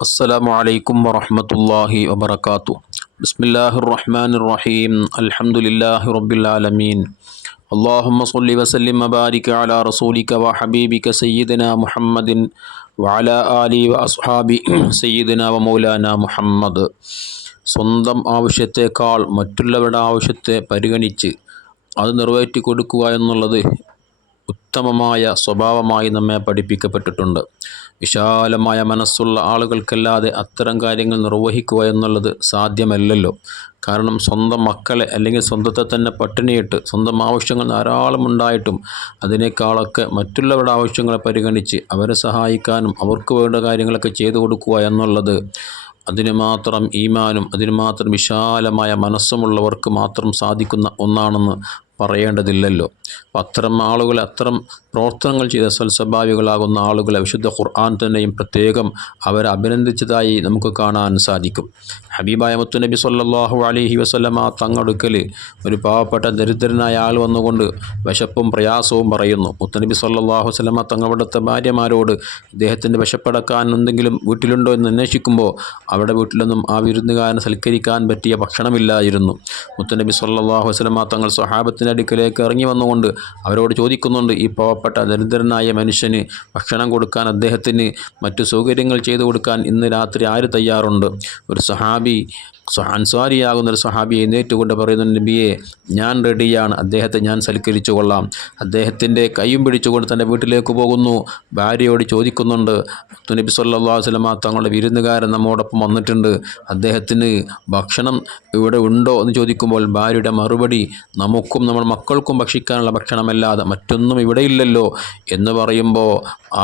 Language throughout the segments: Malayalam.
السلام عليكم ورحمة الله وبركاته. بسم الله الرحمن الرحيم. الحمد لله رب العالمين. اللهم صل وسلم وبارك على رسولك وحبيبك سيدنا محمد وعلى آله وأصحابه سيدنا ومولانا محمد. സ്വന്തം ആവശ്യത്തേക്കാൾ മറ്റുള്ളവരുടെ ആവശ്യത്തെ പരിഗണിച്ച് അത് നിറവേറ്റി കൊടുക്കുക എന്നുള്ളത് ഉത്തമമായ സ്വഭാവമായി നമ്മെ പഠിപ്പിക്കപ്പെട്ടിട്ടുണ്ട്. വിശാലമായ മനസ്സുള്ള ആളുകൾക്കല്ലാതെ അത്തരം കാര്യങ്ങൾ നിർവഹിക്കുക എന്നുള്ളത് സാധ്യമല്ലല്ലോ. കാരണം സ്വന്തം മക്കളെ അല്ലെങ്കിൽ സ്വന്തത്തെ തന്നെ പട്ടിണിയിട്ട് സ്വന്തം ആവശ്യങ്ങൾ ധാരാളം ഉണ്ടായിട്ടും അതിനേക്കാളൊക്കെ മറ്റുള്ളവരുടെ ആവശ്യങ്ങളെ പരിഗണിച്ച് അവരെ സഹായിക്കാനും അവർക്ക് വേണ്ട കാര്യങ്ങളൊക്കെ ചെയ്തു കൊടുക്കുക എന്നുള്ളത് അതിന് മാത്രം ഈമാനും അതിന് മാത്രം വിശാലമായ മനസ്സുമുള്ളവർക്ക് മാത്രം സാധിക്കുന്ന ഒന്നാണെന്ന് പറയേണ്ടതില്ലല്ലോ. അപ്പം അത്തരം ആളുകൾ അത്തരം പ്രവർത്തനങ്ങൾ ചെയ്ത സൽസ്വഭാവികളാകുന്ന ആളുകളെ വിശുദ്ധ ഖുർആൻ തന്നെയും പ്രത്യേകം അവരെ അഭിനന്ദിച്ചതായി നമുക്ക് കാണാൻ സാധിക്കും. ഹബീബായ മുത്തുനബി സ്വല്ലല്ലാഹു അലൈഹി വസല്ലമ തങ്ങളടുക്കൽ ഒരു പാവപ്പെട്ട ദരിദ്രനായ ആൾ വന്നുകൊണ്ട് വിശപ്പും പ്രയാസവും പറയുന്നു. മുത്തുനബി സ്വല്ലല്ലാഹു അലൈഹി വസല്ലമ തങ്ങളുടെ ഭാര്യമാരോട് ഇദ്ദേഹത്തിൻ്റെ വിശപ്പടക്കാൻ എന്തെങ്കിലും വീട്ടിലുണ്ടോ എന്ന് അന്വേഷിക്കുമ്പോൾ അവിടെ വീട്ടിലൊന്നും ആ വിരുന്നുകാരനെ സൽക്കരിക്കാൻ പറ്റിയ ഭക്ഷണമില്ലായിരുന്നു. മുത്തുനബി സ്വല്ലല്ലാഹു അലൈഹി വസല്ലമ തങ്ങൾ സ്വഹാബത്തിൻ്റെ അടുക്കലേക്ക് ഇറങ്ങി വന്നുകൊണ്ട് അവരോട് ചോദിക്കുന്നുണ്ട്, ഈ പാവപ്പെട്ട ദരിദ്രനായ മനുഷ്യന് ഭക്ഷണം കൊടുക്കാൻ, അദ്ദേഹത്തിന് മറ്റു സൗകര്യങ്ങൾ ചെയ്തു കൊടുക്കാൻ ഇന്ന് രാത്രി ആര് തയ്യാറുണ്ട്? ഒരു സഹാബി അൻസാരിയാകുന്ന ഒരു സഹാബി എഴുന്നേറ്റുകൊണ്ട് പറയുന്ന, നബിയെ ഞാൻ റെഡിയാണ്, അദ്ദേഹത്തെ ഞാൻ സൽക്കരിച്ചു കൊള്ളാം. അദ്ദേഹത്തിൻ്റെ കൈയും പിടിച്ചുകൊണ്ട് തൻ്റെ വീട്ടിലേക്ക് പോകുന്നു. ഭാര്യയോട് ചോദിക്കുന്നുണ്ട്, നബി സല്ലല്ലാഹു അലൈഹി വസല്ലമ തങ്ങളുടെ വിരുന്നുകാരൻ നമ്മോടൊപ്പം വന്നിട്ടുണ്ട്, അദ്ദേഹത്തിന് ഭക്ഷണം ഇവിടെ ഉണ്ടോ എന്ന് ചോദിക്കുമ്പോൾ ഭാര്യയുടെ മറുപടി, നമുക്കും നമ്മുടെ മക്കൾക്കും ഭക്ഷിക്കാനുള്ള ഭക്ഷണമല്ലാതെ മറ്റൊന്നും ഇവിടെയില്ലല്ലോ എന്ന് പറയുമ്പോൾ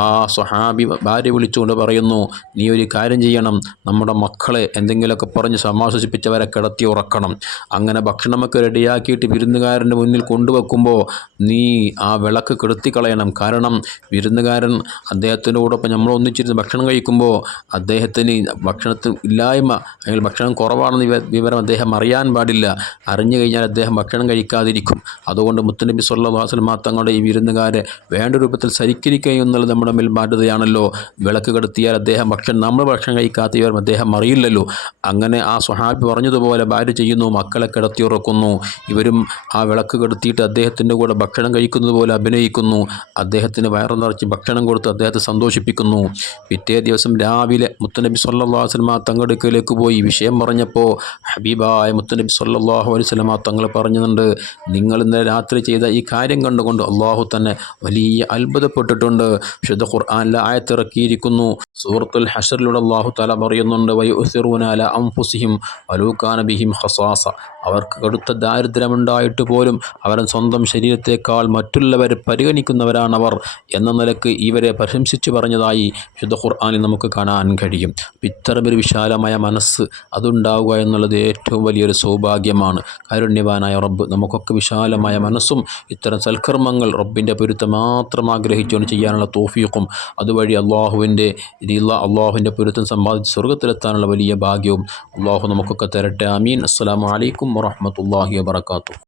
ആ സ്വഹാബി ഭാര്യ വിളിച്ചുകൊണ്ട് പറയുന്നു, നീ ഒരു കാര്യം ചെയ്യണം, നമ്മുടെ മക്കളെ എന്തെങ്കിലുമൊക്കെ പറഞ്ഞ് സമാശ്വസിപ്പിച്ചവരെ കിടത്തി ഉറക്കണം. അങ്ങനെ ഭക്ഷണമൊക്കെ റെഡിയാക്കിയിട്ട് വിരുന്നുകാരൻ്റെ മുന്നിൽ കൊണ്ടുവെക്കുമ്പോൾ നീ ആ വിളക്ക് കെടുത്തിക്കളയണം. കാരണം വിരുന്നുകാരൻ അദ്ദേഹത്തിനോടൊപ്പം നമ്മൾ ഒന്നിച്ചിരുന്ന് ഭക്ഷണം കഴിക്കുമ്പോൾ അദ്ദേഹത്തിന് ഭക്ഷണത്തിൽ ഇല്ലായ്മ അല്ലെങ്കിൽ ഭക്ഷണം കുറവാണെന്ന് വിവരം അദ്ദേഹം അറിയാൻ പാടില്ല. അറിഞ്ഞു കഴിഞ്ഞാൽ അദ്ദേഹം ഭക്ഷണം കഴിക്കാതിരിക്കും. അതുകൊണ്ട് മുത്തുനബി സ്വല്ലല്ലാഹു അലൈഹി വസല്ലം തങ്ങളുടെ ഈ വിരുന്നുകാരെ വേണ്ട രൂപത്തിൽ സൽക്കരിക്കുക എന്നുള്ളത് നമ്മുടെ മേൽ ബാധ്യതയാണല്ലോ. വിളക്ക് കെടുത്തിയാൽ നമ്മൾ ഭക്ഷണം കഴിക്കാത്ത വിവരം അദ്ദേഹം അറിയില്ലല്ലോ. അങ്ങനെ ആ സ്വഹാബി പറഞ്ഞതുപോലെ ഭാര്യ ചെയ്യുന്നു, മക്കളെ കിടത്തി ഉറക്കുന്നു. ഇവരും ആ വിളക്ക് കെടുത്തിയിട്ട് അദ്ദേഹത്തിൻ്റെ കൂടെ ഭക്ഷണം കഴിക്കുന്നത് പോലെ അഭിനയിക്കുന്നു. അദ്ദേഹത്തിന് വയറു നിറച്ച് ഭക്ഷണം കൊടുത്ത് അദ്ദേഹത്തെ സന്തോഷിപ്പിക്കുന്നു. പിറ്റേ ദിവസം രാവിലെ മുത്തുനബി സ്വല്ലല്ലാഹു അലൈഹി വസല്ലം തങ്ങളുടെ അടുക്കലേക്ക് പോയി വിഷയം പറഞ്ഞപ്പോൾ ഹബീബായ മുത്തുനബി സ്വല്ലല്ലാഹു അലൈഹി വസല്ലം തങ്ങൾ പറഞ്ഞുണ്ട്, നിങ്ങൾ ഇന്നലെ രാത്രി ചെയ്ത ഈ കാര്യം കണ്ടുകൊണ്ട് അള്ളാഹു തന്നെ വലിയ അത്ഭുതപ്പെട്ടിട്ടുണ്ട്. വിശുദ്ധ ഖുർആനിലെ ആയത്തിറക്കിയിരിക്കുന്നു. സൂറത്തുൽ ഹശ്റിലൂടെ അള്ളാഹു തആല പറയുന്നുണ്ട്, വയുസിറൂന അലാ അൻഫുസിഹിം വലൗ കാന ബിഹിം ഖസാസ. അവർക്ക് കടുത്ത ദാരിദ്ര്യമുണ്ടായിട്ട് പോലും അവർ സ്വന്തം ശരീരത്തേക്കാൾ മറ്റുള്ളവരെ പരിഗണിക്കുന്നവരാണവർ എന്ന നിലക്ക് ഇവരെ പ്രശംസിച്ച് പറഞ്ഞതായി വിശുദ്ധ ഖുർആനിൽ നമുക്ക് കാണാൻ കഴിയും. ഇത്തരമൊരു വിശാലമായ മനസ്സ് അതുണ്ടാവുക എന്നുള്ളത് ഏറ്റവും വലിയൊരു സൗഭാഗ്യമാണ്. കാരുണ്യവാനായ റബ്ബ് നമുക്കൊക്കെ വിശാലമായ മനസ്സും ഇത്തരം സൽക്കർമ്മങ്ങൾ റബ്ബിൻ്റെ പൊരുത്തം മാത്രം ആഗ്രഹിച്ചുകൊണ്ട് ചെയ്യാനുള്ള തൗഫീഖും അതുവഴി അള്ളാഹുവിൻ്റെ പൊരുത്തം സമ്പാദിച്ച് സ്വർഗ്ഗത്തിലെത്താനുള്ള വലിയ ഭാഗ്യവും അള്ളാഹു നമുക്കൊക്കെ തരട്ടെ. ആമീൻ. അസ്സലാമു അലൈക്കും വറഹ്മത്തുള്ളാഹി വബറകാതുഹു.